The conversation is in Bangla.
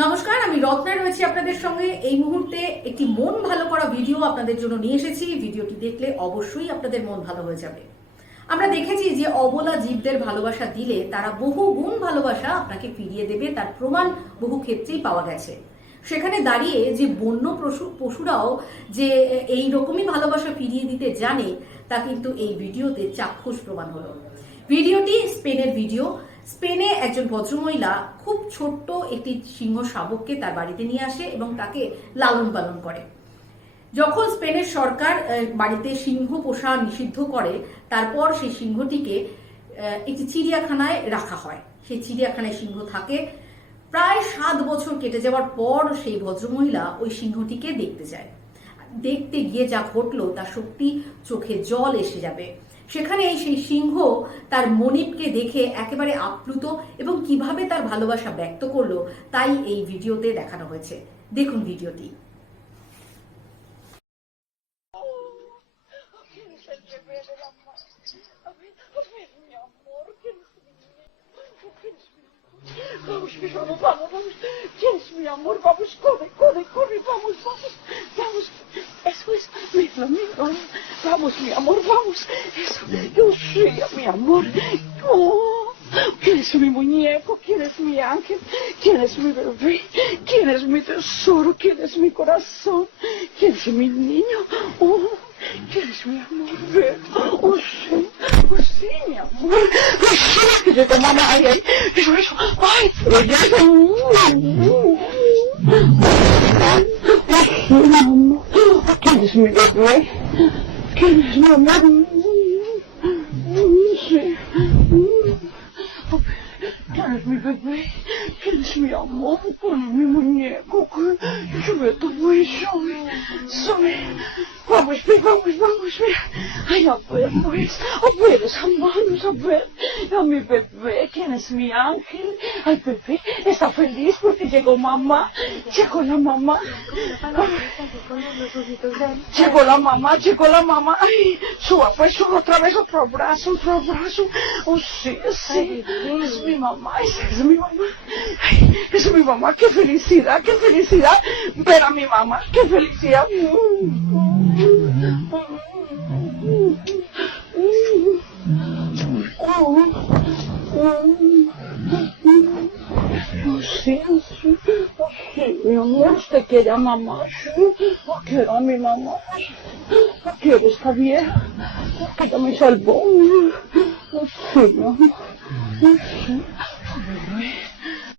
নমস্কার, আমি রত্না রয়েছি আপনাদের সঙ্গে। এই মুহূর্তে একটি মন ভালো করা ভিডিও আপনাদের জন্য নিয়ে এসেছি। ভিডিওটি দেখলে অবশ্যই আপনাদের মন ভালো হয়ে যাবে। আমরা দেখেছি যে অবলা জীবদের ভালোবাসা দিলে তারা বহু গুণ ভালোবাসা আপনাকে ফিরিয়ে দেবে। তার প্রমাণ বহু ক্ষেত্রেই পাওয়া গেছে। সেখানে দাঁড়িয়ে যে বন্য পশু পশুরাও যে এই রকমই ভালোবাসা ফিরিয়ে দিতে জানে, তা কিন্তু এই ভিডিওতে চাক্ষুষ প্রমাণ হলো। ভিডিওটি স্পেনের ভিডিও। স্পেনে একজন ভদ্রমহিলা খুব ছোট্ট একটি সিংহ শাবককে তার বাড়িতে নিয়ে আসে এবং তাকে লালন পালন করে। যখন স্পেনের সরকার বাড়িতে সিংহ পোষা নিষিদ্ধ করে, তারপর সেই সিংহটিকে একটি চিড়িয়াখানায় রাখা হয়। সেই চিড়িয়াখানায় সিংহ থাকে। প্রায় সাত বছর কেটে যাওয়ার পর সেই ভদ্রমহিলা ওই সিংহটিকে দেখতে যায়। দেখতে গিয়ে যা ঘটলো তা সত্যি চোখে জল এসে যাবে। সেখানে সেই সিংহ তার মনিবকে দেখে একেবারে আপ্লুত এবং কীভাবে তার ভালোবাসা ব্যক্ত করল তাই এই ভিডিওতে দেখানো হয়েছে দেখুন ভিডিওটি. Vamos, mi amor, vamos. Eso, yo sí, mi amor. Oh, ¿Quién es mi muñeco? ¿Quién es mi ángel? ¿Quién es mi bebé? ¿Quién es mi tesoro? ¿Quién es mi corazón? ¿Quién es mi niño? Oh, ¿quién es mi amor? Ven. Oh, sí. Oh, sí, mi amor. Oh, sí, que llega mamá. Ay, ay. Eso, eso. Ay, pero ya. Oh, sí, mi amor. ¿Quién es mi bebé? 老妈咪嗯嗯嗯嗯嗯嗯。Sí. ¿Quién es mi bebé? ¿Quién es mi amor? ¿Quién es mi muñeco? Yo veo todo eso. Soy. Vamos, ve, vamos, vamos, ve. Ay, a ver, pues. A ver esas manos, a ver. A mi bebé, ¿quién es mi ángel? Ay, bebé, está feliz porque llegó mamá. Llegó la mamá. Llegó la mamá, llegó la mamá. Ay, suba, pues suba otra vez otro abrazo, otro abrazo. Oh, sí, sí. Es mi mamá, esa es mi mamá. Ay, es mi mamá, qué felicidad, qué felicidad. Ver a mi mamá, qué felicidad. Sí, sí, mi amor, usted quiere a mamá, quiero a mi mamá, quiero esta vieja, que ya me salvó, mi amor,